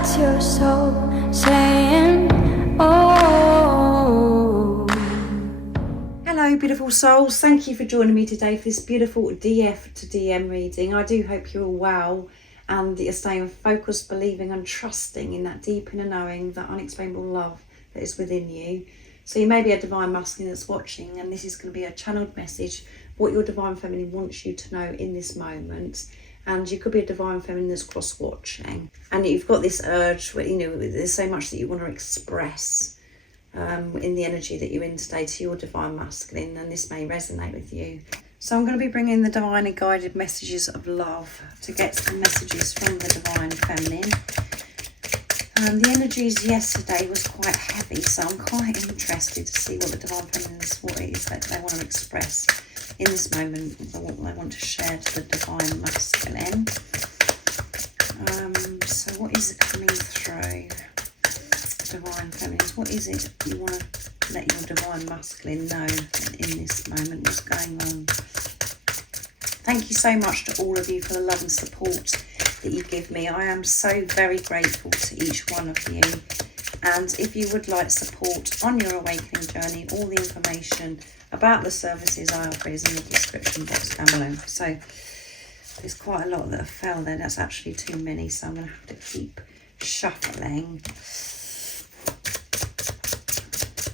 That's your soul saying, oh. Hello beautiful souls, thank you for joining me today for this beautiful DF to DM reading. I do hope you're all well and that you're staying focused, believing and trusting in that deep inner knowing, that unexplainable love that is within you. So you may be a divine masculine that's watching, and this is going to be a channeled message, what your divine feminine wants you to know in this moment. And you could be a divine feminine that's cross-watching, and you've got this urge where, you know, there's so much that you want to express in the energy that you're in today to your divine masculine, and this may resonate with you. So I'm going to be bringing the divinely guided messages of love to get some messages from the divine feminine. The energies yesterday was quite heavy, so I'm quite interested to see what the divine feminines, what it is that they want to express in this moment, what they want to share to the divine masculine. So what is it coming through, divine feminines? What is it you want to let your divine masculine know in this moment? What's going on? Thank you so much to all of you for the love and support that you give me. I am so very grateful to each one of you. And if you would like support on your awakening journey, all the information about the services I offer is in the description box down below. So there's quite a lot that fell there. That's actually too many, so I'm going to have to keep shuffling.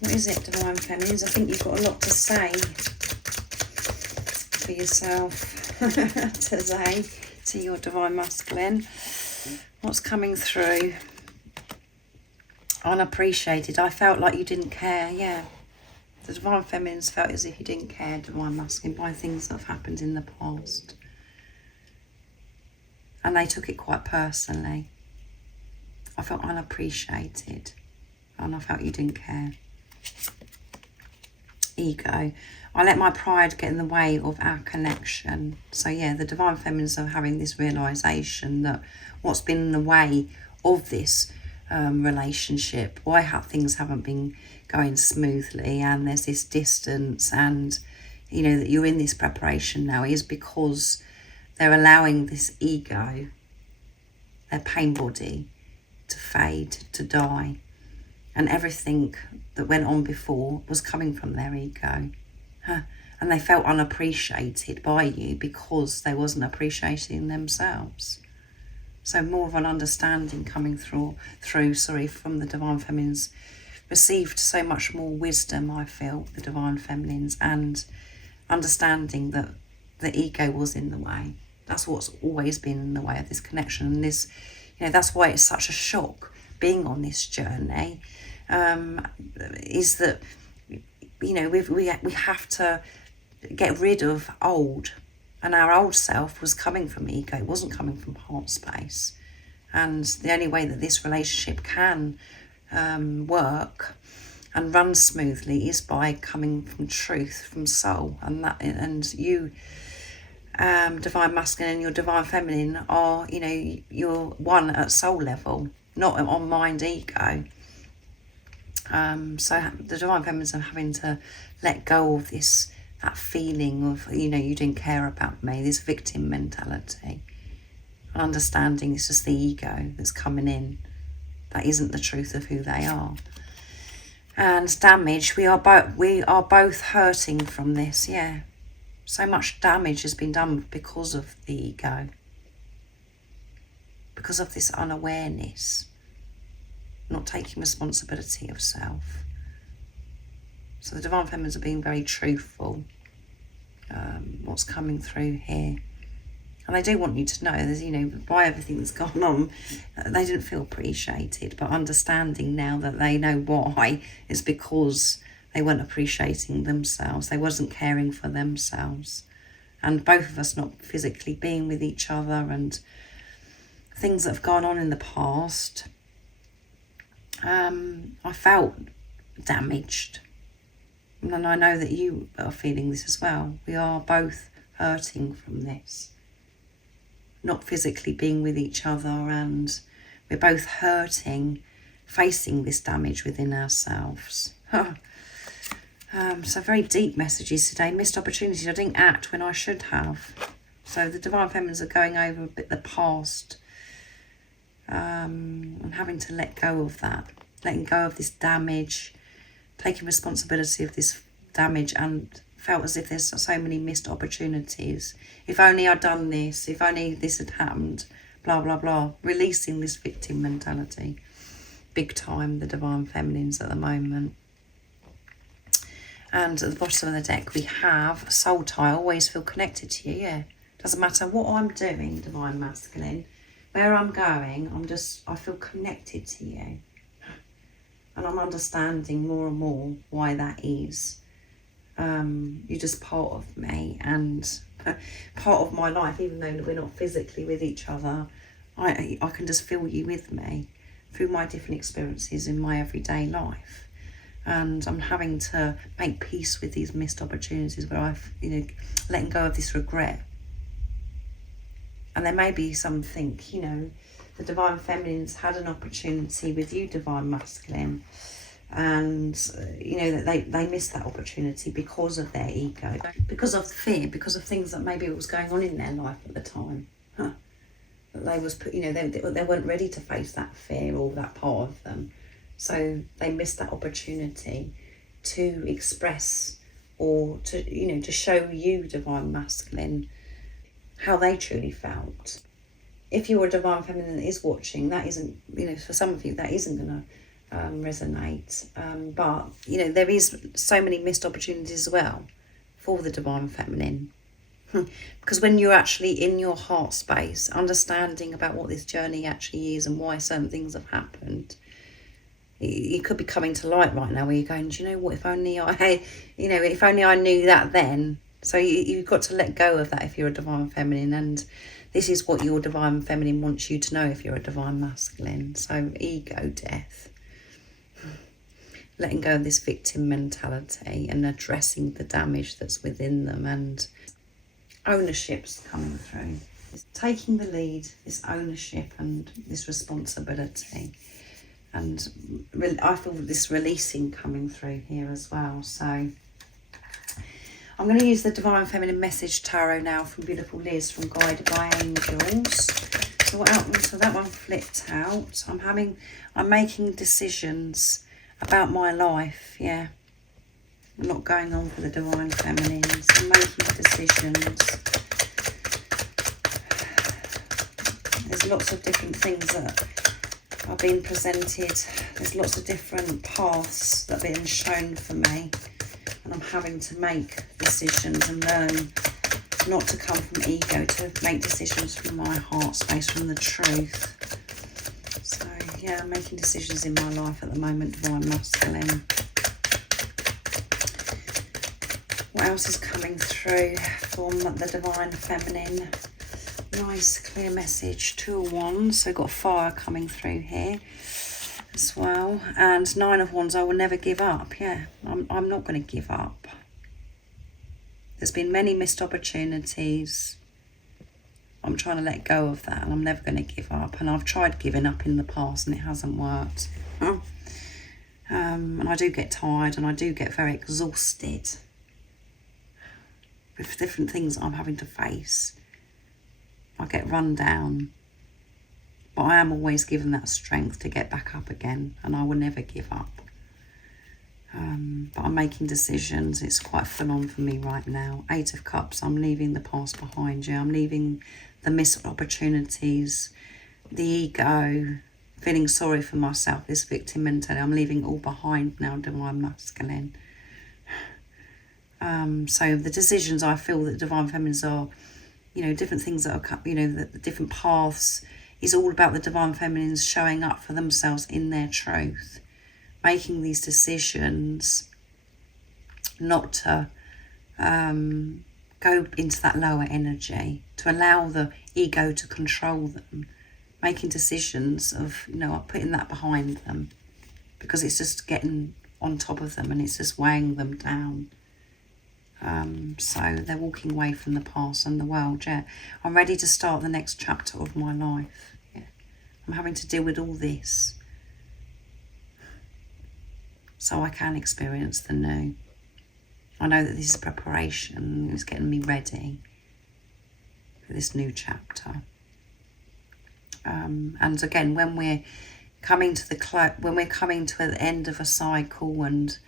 What is it, divine feminines? I think you've got a lot to say for yourself today to your divine masculine. What's coming through? Unappreciated. I felt like you didn't care. Yeah, the divine feminines felt as if you didn't care, divine masculine, by things that have happened in the past, and they took it quite personally. I felt unappreciated and I felt you didn't care. Ego. I let my pride get in the way of our connection. So yeah, the divine feminines are having this realization that what's been in the way of this relationship, why things haven't been going smoothly, and there's this distance, and you know that you're in this preparation now, is because they're allowing this ego, their pain body, to fade, to die, and everything that went on before was coming from their ego. And they felt unappreciated by you because they wasn't appreciating themselves. So more of an understanding coming through from the divine feminines. Received so much more wisdom, I feel, the divine feminines, and understanding that the ego was in the way. That's what's always been in the way of this connection, and this, you know, that's why it's such a shock being on this journey. Is that, you know, we have to get rid of old, and our old self was coming from ego, it wasn't coming from heart space. And the only way that this relationship can work and run smoothly is by coming from truth, from soul. And you, divine masculine and your divine feminine, are, you know, you're one at soul level, not on mind ego. So the divine feminines are having to let go of this, that feeling of, you know, you didn't care about me, this victim mentality, and understanding it's just the ego that's coming in. That isn't the truth of who they are. And damage, we are both hurting from this. Yeah, so much damage has been done because of the ego, because of this unawareness, not taking responsibility of self. So the divine feminines are being very truthful, what's coming through here. And they do want you to know, there's, you know, by everything that's gone on, they didn't feel appreciated, but understanding now that they know why is because they weren't appreciating themselves. They wasn't caring for themselves. And both of us not physically being with each other, and things that have gone on in the past, I felt damaged. And I know that you are feeling this as well. We are both hurting from this. Not physically being with each other, and we're both hurting, facing this damage within ourselves. So very deep messages today. Missed opportunities. I didn't act when I should have. So the divine feminines are going over a bit the past. and having to let go of that, letting go of this damage, taking responsibility of this damage, and felt as if there's so many missed opportunities. If only I'd done this, if only this had happened, blah, blah, blah. Releasing this victim mentality. Big time, the Divine Feminines at the moment. And at the bottom of the deck, we have Soul Tie. Always feel connected to you, yeah. Doesn't matter what I'm doing, Divine Masculine. Where I'm going, I feel connected to you. And I'm understanding more and more why that is. You're just part of me and part of my life, even though we're not physically with each other. I can just feel you with me through my different experiences in my everyday life. And I'm having to make peace with these missed opportunities where I've, letting go of this regret. And there may be something, the Divine Feminines had an opportunity with you, Divine Masculine, and, that they missed that opportunity because of their ego, because of fear, because of things that maybe was going on in their life at the time. They was they weren't ready to face that fear or that part of them. So they missed that opportunity to express or to show you, Divine Masculine, how they truly felt. If you're a Divine Feminine that is watching, that isn't, for some of you, that isn't going to resonate. But, there is so many missed opportunities as well for the Divine Feminine. Because when you're actually in your heart space, understanding about what this journey actually is and why certain things have happened, you could be coming to light right now where you're going, do you know what, if only I knew that then. So you've got to let go of that if you're a Divine Feminine, and this is what your Divine Feminine wants you to know if you're a Divine Masculine. So ego death, letting go of this victim mentality and addressing the damage that's within them, and ownership's coming through. It's taking the lead, this ownership and this responsibility. And I feel this releasing coming through here as well. So I'm going to use the Divine Feminine Message Tarot now from beautiful Liz from Guided by Angels. So what happened? So that one flipped out. I'm making decisions about my life. Yeah. I'm not going on for the Divine Feminines. I'm making decisions. There's lots of different things that are being presented. There's lots of different paths that are being shown for me, and I'm having to make decisions and learn not to come from ego, to make decisions from my heart space, from the truth. So yeah, I'm making decisions in my life at the moment, Divine Masculine. What else is coming through from the Divine Feminine? Nice clear message. 2 of Wands. So got fire coming through here as well. And 9 of Wands. I will never give up. Yeah, I'm not going to give up. There's been many missed opportunities. I'm trying to let go of that, and I'm never going to give up. And I've tried giving up in the past and it hasn't worked. And I do get tired and I do get very exhausted with different things I'm having to face. I get run down, but I am always given that strength to get back up again, and I will never give up. But I'm making decisions. It's quite full on for me right now. 8 of Cups. I'm leaving the past behind you. I'm leaving the missed opportunities, the ego, feeling sorry for myself, this victim mentality. I'm leaving all behind now, Divine Masculine. So the decisions I feel that Divine Feminines are, different things that are, the different paths is all about the Divine Feminines showing up for themselves in their truth, making these decisions not to go into that lower energy, to allow the ego to control them, making decisions of, putting that behind them, because it's just getting on top of them and it's just weighing them down. So they're walking away from the past and the world. Yeah, I'm ready to start the next chapter of my life. Yeah, I'm having to deal with all this so I can experience the new. I know that this is preparation. It's getting me ready for this new chapter. And again, when we're coming to the end of a cycle and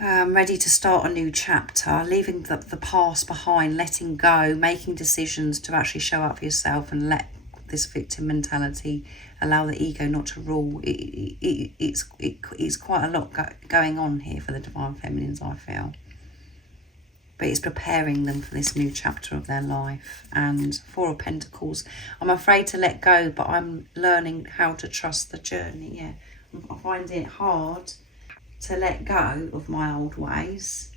ready to start a new chapter, leaving the past behind, letting go, making decisions to actually show up for yourself and let this victim mentality allow the ego not to rule. It's quite a lot going on here for the Divine Feminines, I feel. But it's preparing them for this new chapter of their life. And Four of Pentacles, I'm afraid to let go, but I'm learning how to trust the journey. Yeah, I'm finding it hard to let go of my old ways,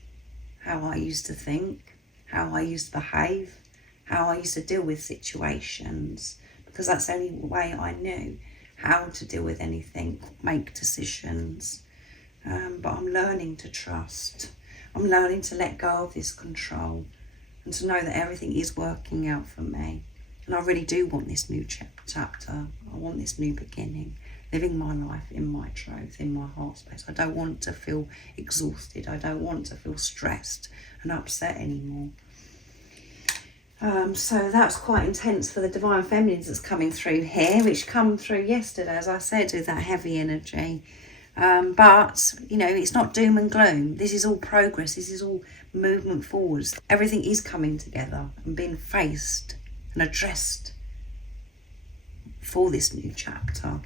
how I used to think, how I used to behave, how I used to deal with situations, because that's the only way I knew how to deal with anything, make decisions. But I'm learning to trust. I'm learning to let go of this control and to know that everything is working out for me. And I really do want this new chapter. I want this new beginning, living my life in my truth, in my heart space. I don't want to feel exhausted. I don't want to feel stressed and upset anymore. So that's quite intense for the Divine Feminines that's coming through here, which come through yesterday, as I said, with that heavy energy. But, you know, it's not doom and gloom. This is all progress. This is all movement forwards. Everything is coming together and being faced and addressed for this new chapter.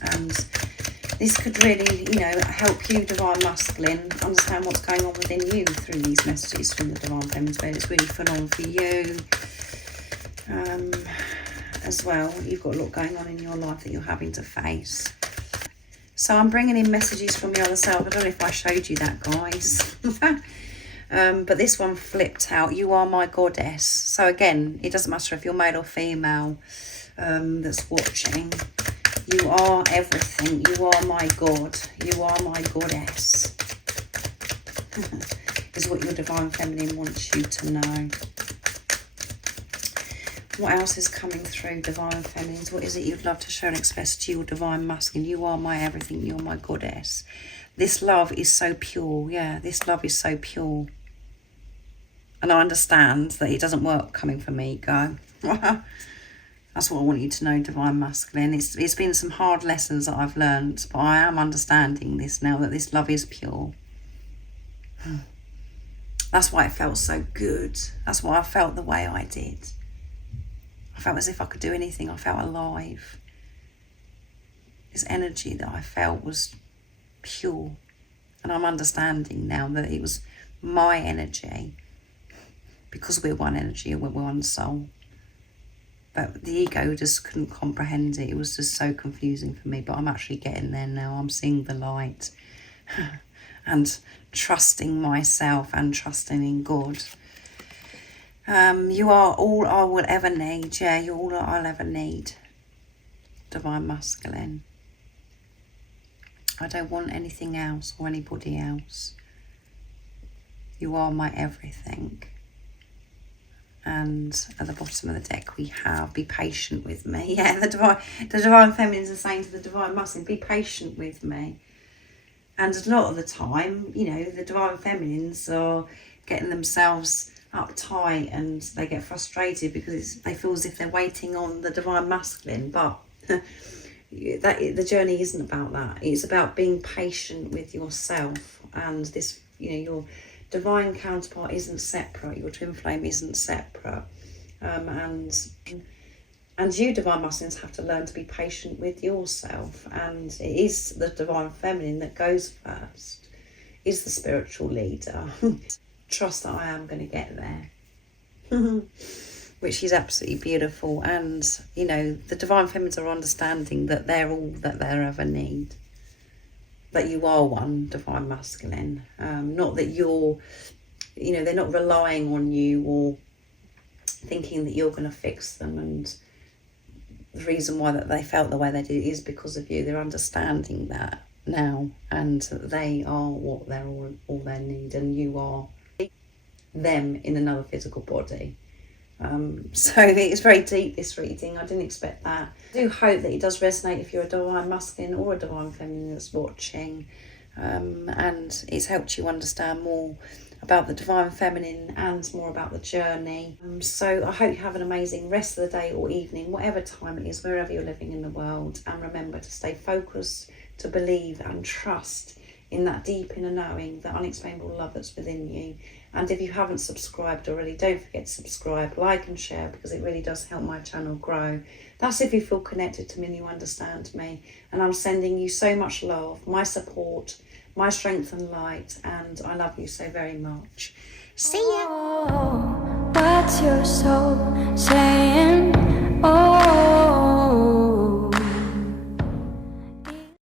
And this could really, you know, help you, Divine Masculine, understand what's going on within you through these messages from the Divine Feminines, where it's really full on for you. As well, you've got a lot going on in your life that you're having to face. So I'm bringing in messages from your other self. I don't know if I showed you that, guys. But this one flipped out. You are my goddess. So again, it doesn't matter if you're male or female that's watching. You are everything. You are my God. You are my goddess. Is what your Divine Feminine wants you to know. What else is coming through, Divine Feminines? What is it you'd love to show and express to your Divine Masculine? You are my everything. You're my goddess. This love is so pure. Yeah, this love is so pure. And I understand that it doesn't work coming from ego. That's what I want you to know, Divine Masculine. It's been some hard lessons that I've learned, but I am understanding this now, that this love is pure. That's why it felt so good. That's why I felt the way I did. I felt as if I could do anything. I felt alive. This energy that I felt was pure. And I'm understanding now that it was my energy. Because we're one energy and we're one soul. But the ego just couldn't comprehend it. It was just so confusing for me. But I'm actually getting there now. I'm seeing the light. And trusting myself and trusting in God. You are all I will ever need. Yeah, you're all I'll ever need. Divine Masculine. I don't want anything else or anybody else. You are my everything. And at the bottom of the deck we have, be patient with me. Yeah, the Divine Feminines are saying to the Divine Masculine, be patient with me. And a lot of the time, you know, the Divine Feminines are getting themselves uptight and they get frustrated because they feel as if they're waiting on the Divine Masculine. But the journey isn't about that. It's about being patient with yourself. And this, you know, your divine counterpart isn't separate. Your twin flame isn't separate. And you, Divine Masculines, have to learn to be patient with yourself. And it is the Divine Feminine that goes first, is the spiritual leader. Trust that I am going to get there. Which is absolutely beautiful. And, you know, the Divine Feminines are understanding that they're all that they ever need. That you are one, Divine Masculine. Not that you're, you know, they're not relying on you or thinking that you're going to fix them. And the reason why that they felt the way they did is because of you. They're understanding that now. And they are what they're all they need. And you are them in another physical body. So it's very deep, this reading. I didn't expect that. I do hope that it does resonate if you're a Divine Masculine or a Divine Feminine that's watching. And it's helped you understand more about the Divine Feminine and more about the journey. So I hope you have an amazing rest of the day or evening, whatever time it is, wherever you're living in the world. And remember to stay focused, to believe and trust in that deep inner knowing, that unexplainable love that's within you. And if you haven't subscribed already, don't forget to subscribe, like and share, because it really does help my channel grow. That's if you feel connected to me and you understand me. And I'm sending you so much love, my support, my strength and light, and I love you so very much. See ya! Oh, what's your soul saying?